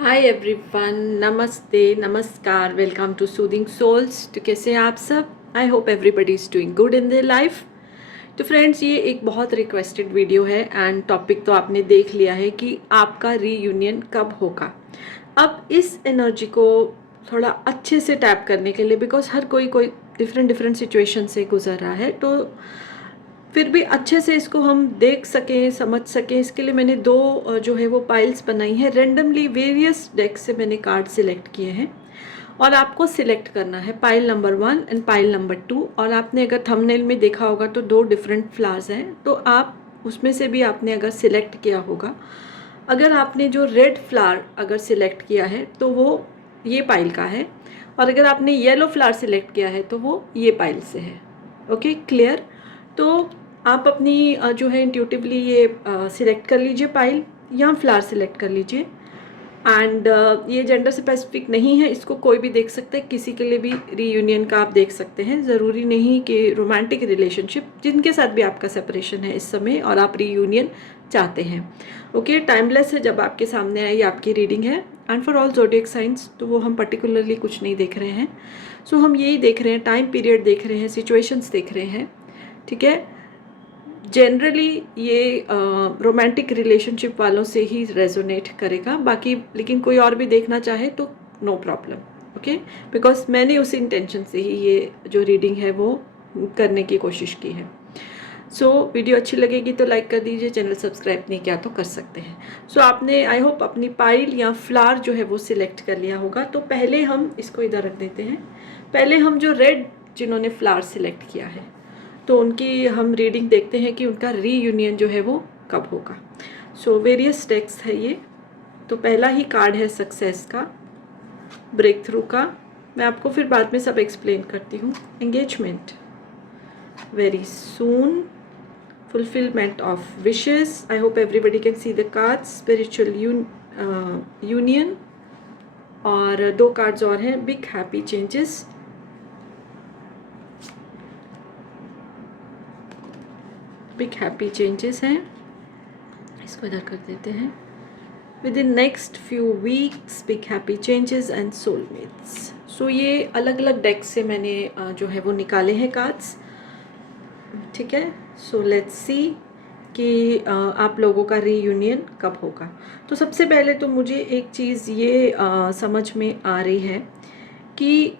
Hi everyone, नमस्ते, नमस्कार, welcome to soothing souls. तो कैसे हैं आप सब? I hope everybody is doing good in their life. तो फ्रेंड्स, ये एक बहुत रिक्वेस्टेड वीडियो है एंड टॉपिक तो आपने देख लिया है कि आपका रीयूनियन कब होगा। अब इस एनर्जी को थोड़ा अच्छे से टैप करने के लिए, बिकॉज हर कोई डिफरेंट डिफरेंट सिचुएशन से गुजर रहा है, तो फिर भी अच्छे से इसको हम देख सकें, समझ सकें, इसके लिए मैंने दो जो है वो पाइल्स बनाई हैं। रेंडमली वेरियस डेक से मैंने कार्ड सिलेक्ट किए हैं और आपको सिलेक्ट करना है pile number 1 and pile number 2। और आपने अगर थंबनेल में देखा होगा तो दो डिफरेंट फ्लावर्स हैं, तो आप उसमें से भी आपने अगर सिलेक्ट किया होगा, अगर आपने जो रेड फ्लावर अगर सिलेक्ट किया है तो वो ये पाइल का है, और अगर आपने येलो फ्लावर सिलेक्ट किया है तो वो ये पाइल से है। Okay, clear? तो आप अपनी जो है इंट्यूटिवली ये सिलेक्ट कर लीजिए पाइल या फ्लावर सिलेक्ट कर लीजिए। एंड ये जेंडर स्पेसिफिक नहीं है, इसको कोई भी देख सकता है, किसी के लिए भी रीयूनियन का आप देख सकते हैं। ज़रूरी नहीं कि रोमांटिक रिलेशनशिप, जिनके साथ भी आपका सेपरेशन है इस समय और आप रीयूनियन चाहते हैं। ओके, टाइमलेस है जब आपके सामने आई आपकी रीडिंग है। And for all zodiac science तो वो हम पर्टिकुलरली कुछ नहीं देख रहे हैं। सो हम यही देख रहे हैं, टाइम पीरियड देख रहे हैं, सिचुएशंस देख रहे हैं। ठीक है, जनरली ये रोमांटिक रिलेशनशिप वालों से ही रेजोनेट करेगा, बाकी लेकिन कोई और भी देखना चाहे तो नो प्रॉब्लम। ओके, बिकॉज मैंने उस इंटेंशन से ही ये जो रीडिंग है वो करने की कोशिश की है। सो वीडियो अच्छी लगेगी तो लाइक कर दीजिए, चैनल सब्सक्राइब नहीं किया तो कर सकते हैं। सो आपने आई होप अपनी पाइल या फ्लावर जो है वो सिलेक्ट कर लिया होगा। तो पहले हम इसको इधर रख देते हैं। पहले हम जो रेड जिन्होंने फ्लावर सिलेक्ट किया है तो उनकी हम रीडिंग देखते हैं कि उनका रीयूनियन जो है वो कब होगा। सो वेरियस डेक्स है ये। तो पहला ही कार्ड है सक्सेस का, ब्रेक थ्रू का। मैं आपको फिर बाद में सब एक्सप्लेन करती हूँ। Engagement, very soon, fulfillment of wishes. I hope everybody can see the cards. Spiritual union, और दो कार्ड्स और हैं, big happy changes, big happy changes हैं। इसको इधर कर देते हैं। Within next few weeks, big happy changes and soulmates. So ये अलग अलग डेक से मैंने जो है वो निकाले हैं कार्ड्स। ठीक है, सो लेट्स सी कि आप लोगों का रीयूनियन कब होगा। तो सबसे पहले तो मुझे एक चीज़ ये समझ में आ रही है कि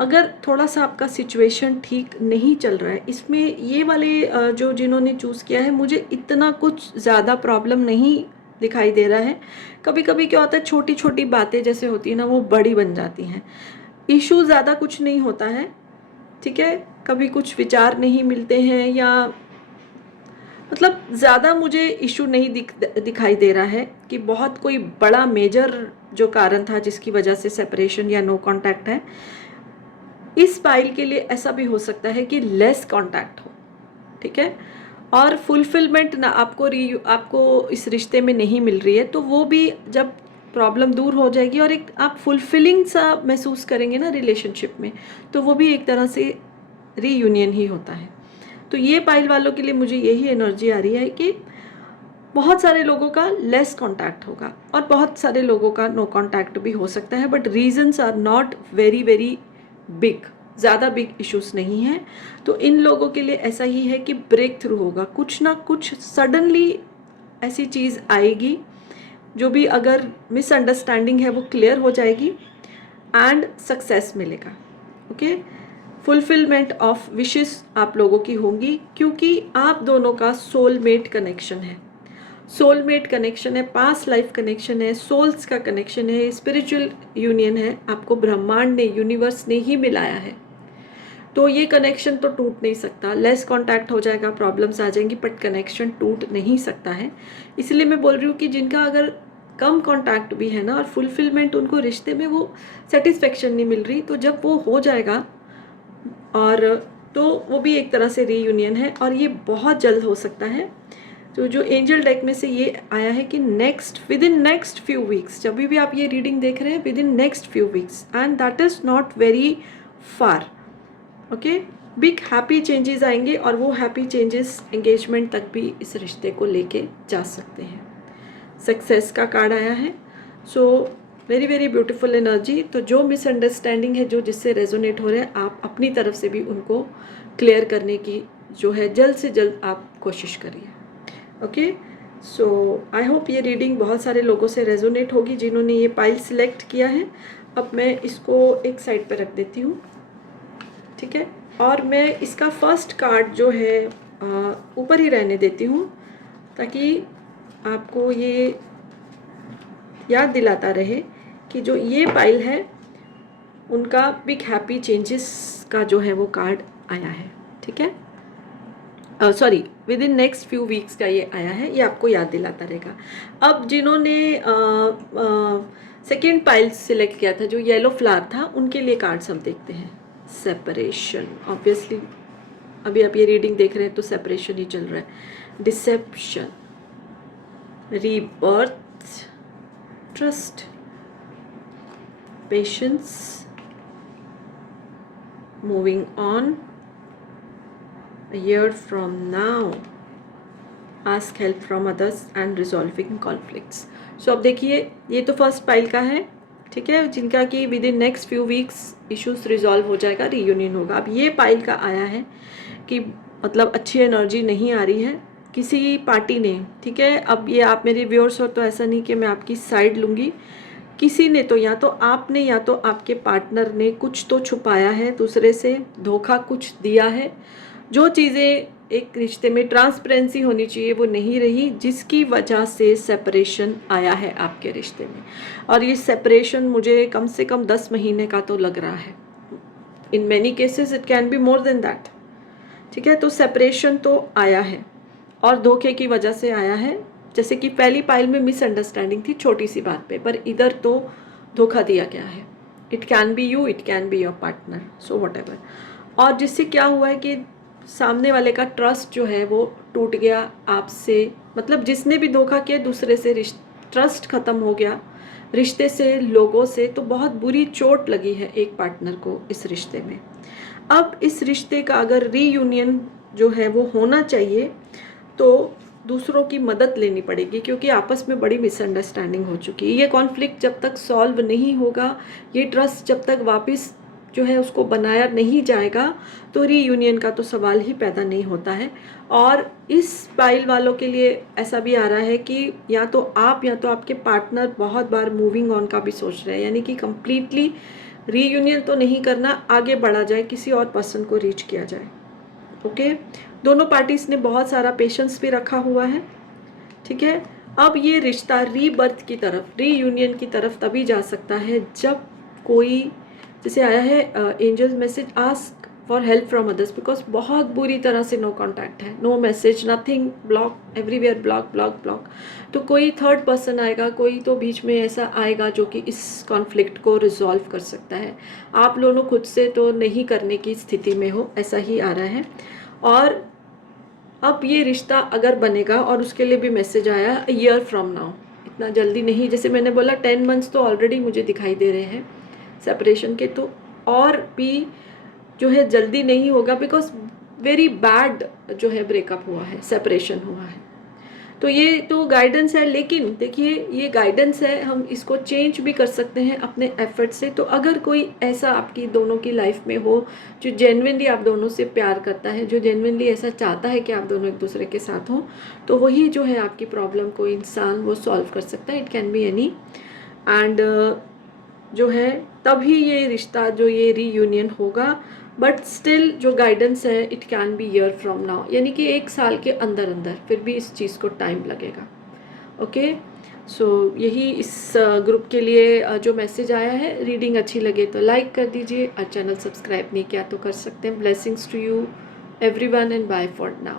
अगर थोड़ा सा आपका सिचुएशन ठीक नहीं चल रहा है, इसमें ये वाले जो जिन्होंने चूज़ किया है, मुझे इतना कुछ ज़्यादा प्रॉब्लम नहीं दिखाई दे रहा है। कभी कभी क्या होता है, छोटी छोटी बातें जैसे होती है ना, वो बड़ी बन जाती हैं। इशू ज़्यादा कुछ नहीं होता है। ठीक है, कभी कुछ विचार नहीं मिलते हैं, या मतलब ज़्यादा मुझे इशू नहीं दिखाई दे रहा है कि बहुत कोई बड़ा मेजर जो कारण था जिसकी वजह से सेपरेशन या नो कांटेक्ट है। इस पाइल के लिए ऐसा भी हो सकता है कि लेस कांटेक्ट हो। ठीक है, और फुलफिलमेंट ना आपको इस रिश्ते में नहीं मिल रही है, तो वो भी जब प्रॉब्लम दूर हो जाएगी और एक आप फुलफिलिंग सा महसूस करेंगे ना रिलेशनशिप में, तो वो भी एक तरह से रीयूनियन ही होता है। तो ये पाइल वालों के लिए मुझे यही एनर्जी आ रही है कि बहुत सारे लोगों का लेस कांटेक्ट होगा और बहुत सारे लोगों का नो कांटेक्ट भी हो सकता है, but reasons are not very very big, ज़्यादा बिग इश्यूज नहीं हैं। तो इन लोगों के लिए ऐसा ही है कि ब्रेक थ्रू होगा, कुछ ना कुछ सडनली ऐसी चीज़ आएगी जो भी अगर मिसअंडरस्टैंडिंग है वो क्लियर हो जाएगी एंड सक्सेस मिलेगा। ओके, फुलफिलमेंट ऑफ विशेस आप लोगों की होंगी, क्योंकि आप दोनों का सोलमेट कनेक्शन है। सोलमेट कनेक्शन है, पास लाइफ कनेक्शन है, सोल्स का कनेक्शन है, स्पिरिचुअल यूनियन है। आपको ब्रह्मांड ने, यूनिवर्स ने ही मिलाया है, तो ये कनेक्शन तो टूट नहीं सकता। लेस कांटेक्ट हो जाएगा, प्रॉब्लम्स आ जाएंगी, बट कनेक्शन टूट नहीं सकता है। इसलिए मैं बोल रही हूँ कि जिनका अगर कम कांटेक्ट भी है ना और फुलफिलमेंट उनको रिश्ते में वो सेटिस्फेक्शन नहीं मिल रही, तो जब वो हो जाएगा और तो वो भी एक तरह से रीयूनियन है, और ये बहुत जल्द हो सकता है। तो जो एंजल डेक में से ये आया है कि with in next few weeks, जब भी आप ये रीडिंग देख रहे हैं, within next few weeks, and that is not very far. Okay, big happy changes आएंगे और वो हैप्पी चेंजेस एंगेजमेंट तक भी इस रिश्ते को लेके जा सकते हैं। सक्सेस का कार्ड आया है, so very very beautiful energy. तो जो मिसअंडरस्टैंडिंग है, जो जिससे रेजोनेट हो रहे हैं, आप अपनी तरफ से भी उनको क्लियर करने की जो है जल्द से जल्द आप कोशिश करिए। ओके, सो आई होप ये रीडिंग बहुत सारे लोगों से रेजोनेट होगी जिन्होंने ये पाइल सिलेक्ट किया है। अब मैं इसको एक साइड पे रख देती हूँ, ठीक है, और मैं इसका फर्स्ट कार्ड जो है ऊपर ही रहने देती हूँ ताकि आपको ये याद दिलाता रहे कि जो ये पाइल है उनका बिग हैप्पी चेंजेस का जो है वो कार्ड आया है, ठीक है, sorry with in next few weeks का ये आया है, ये आपको याद दिलाता रहेगा। अब जिन्होंने सेकेंड पाइल सिलेक्ट किया था जो येलो फ्लावर था, उनके लिए कार्ड्स हम देखते हैं। सेपरेशन, ऑब्वियसली अभी आप ये रीडिंग देख रहे हैं तो सेपरेशन ही चल रहा है। Deception, rebirth, trust, patience, moving on, a year from now, ask help from others and resolving conflicts। so अब देखिए ये तो फर्स्ट पाइल का है, ठीक है, जिनका कि with in next few weeks issues resolve हो जाएगा, रीयूनियन होगा। अब ये पाइल का आया है कि मतलब अच्छी एनर्जी नहीं आ रही है किसी पार्टी ने, ठीक है। अब ये आप मेरे व्यूअर्स हो तो ऐसा नहीं कि मैं आपकी साइड लूँगी, किसी ने तो या तो आपने या तो आपके पार्टनर ने कुछ तो छुपाया है दूसरे से, धोखा कुछ दिया है। जो चीज़ें एक रिश्ते में ट्रांसपेरेंसी होनी चाहिए वो नहीं रही, जिसकी वजह से सेपरेशन आया है आपके रिश्ते में। और ये सेपरेशन मुझे कम से कम 10 महीने का तो लग रहा है। In many cases it can be more than that, ठीक है। तो सेपरेशन तो आया है और धोखे की वजह से आया है। जैसे कि पहली पाइल में मिसअंडरस्टैंडिंग थी छोटी सी बात पे, पर इधर तो धोखा दिया गया है। It can be you, it can be your partner, so what ever. और जिससे क्या हुआ है कि सामने वाले का ट्रस्ट जो है वो टूट गया आपसे, मतलब जिसने भी धोखा किया दूसरे से ट्रस्ट खत्म हो गया रिश्ते से, लोगों से। तो बहुत बुरी चोट लगी है एक पार्टनर को इस रिश्ते में। अब इस रिश्ते का अगर रीयूनियन जो है वो होना चाहिए तो दूसरों की मदद लेनी पड़ेगी, क्योंकि आपस में बड़ी मिसअंडरस्टैंडिंग हो चुकी है। ये कॉन्फ्लिक्ट जब तक सॉल्व नहीं होगा, ये ट्रस्ट जब तक वापस जो है उसको बनाया नहीं जाएगा, तो रीयूनियन का तो सवाल ही पैदा नहीं होता है। और इस पाइल वालों के लिए ऐसा भी आ रहा है कि या तो आप या तो आपके पार्टनर बहुत बार मूविंग ऑन का भी सोच रहे हैं, यानी कि कंप्लीटली रीयूनियन तो नहीं करना, आगे बढ़ा जाए, किसी और पर्सन को रीच किया जाए। ओके, दोनों पार्टीज ने बहुत सारा पेशेंस भी रखा हुआ है, ठीक है। अब ये रिश्ता रीबर्थ की तरफ, रीयूनियन की तरफ तभी जा सकता है जब कोई, जैसे आया है angels message, ask for help from others, because बहुत बुरी तरह से नो कॉन्टैक्ट है, no message, nothing, block, everywhere block block block. तो कोई थर्ड पर्सन आएगा, कोई तो बीच में ऐसा आएगा जो कि इस कॉन्फ्लिक्ट को रिजॉल्व कर सकता है। आप लोगों खुद से तो नहीं करने की स्थिति में हो, ऐसा ही आ रहा है। और अब ये रिश्ता अगर बनेगा, और उसके लिए भी मैसेज आया ईयर फ्रॉम नाउ, इतना जल्दी नहीं, जैसे मैंने बोला 10 मंथ्स तो ऑलरेडी मुझे दिखाई दे रहे हैं सेपरेशन के, तो और भी जो है जल्दी नहीं होगा, बिकॉज वेरी बैड जो है ब्रेकअप हुआ है, सेपरेशन हुआ है। तो ये तो गाइडेंस है, लेकिन देखिए ये गाइडेंस है, हम इसको चेंज भी कर सकते हैं अपने एफर्ट से। तो अगर कोई ऐसा आपकी दोनों की लाइफ में हो जो जेन्युइनली आप दोनों से प्यार करता है, जो जेन्युइनली ऐसा चाहता है कि आप दोनों एक दूसरे के साथ हों, तो वही जो है आपकी प्रॉब्लम को इंसान वो सॉल्व कर सकता है। It can be any, and जो है तभी ये रिश्ता जो ये रीयूनियन होगा। बट स्टिल जो गाइडेंस है, it can be year from now, यानी कि 1 साल के अंदर अंदर, फिर भी इस चीज़ को टाइम लगेगा। ओके, सो यही इस ग्रुप के लिए जो मैसेज आया है। रीडिंग अच्छी लगे तो लाइक कर दीजिए, और चैनल सब्सक्राइब नहीं किया तो कर सकते हैं। Blessings to you everyone and bye for now.